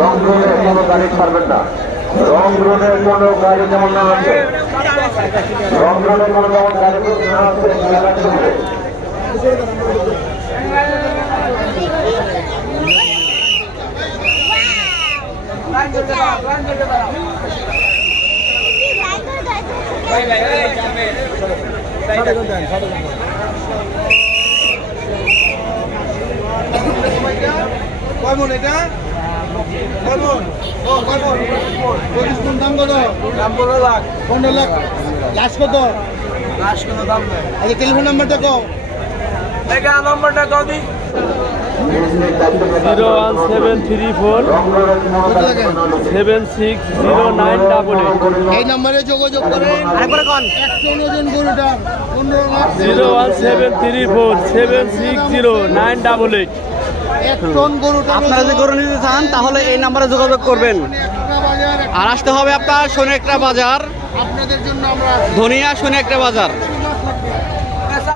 রংপুরের কোনো গাড়ি ছাড়বেন না। রংপুরের কোনো গাড়ি যেমন না আছে, রংপুরের কোনো যেমন গাড়ি না আছে কয়মন এটা? কয়মন? ও কয়মন? 25 মণ দাম কত? দাম 15 লাখ। 15 লাখ। লাস্ট কত? লাস্ট কত দাম নাই। আচ্ছা টেলিফোন নাম্বারটা কও। দেখা নাম্বারটা কও দি। 01734 760988 এই নম্বরে যোগাযোগ করেন। আরেকবার কোন? 100 ওজন গরুটা 15 লাখ। 01734 760988 এক টন গরুটা আপনারা যদি গরু নিতে চান তাহলে এই নাম্বারে যোগাযোগ করবেন। আর আসতে হবে আপনার সোনাইকড়া বাজার, আপনাদের জন্য আমরা ধনিয়া সোনাইকড়া বাজার।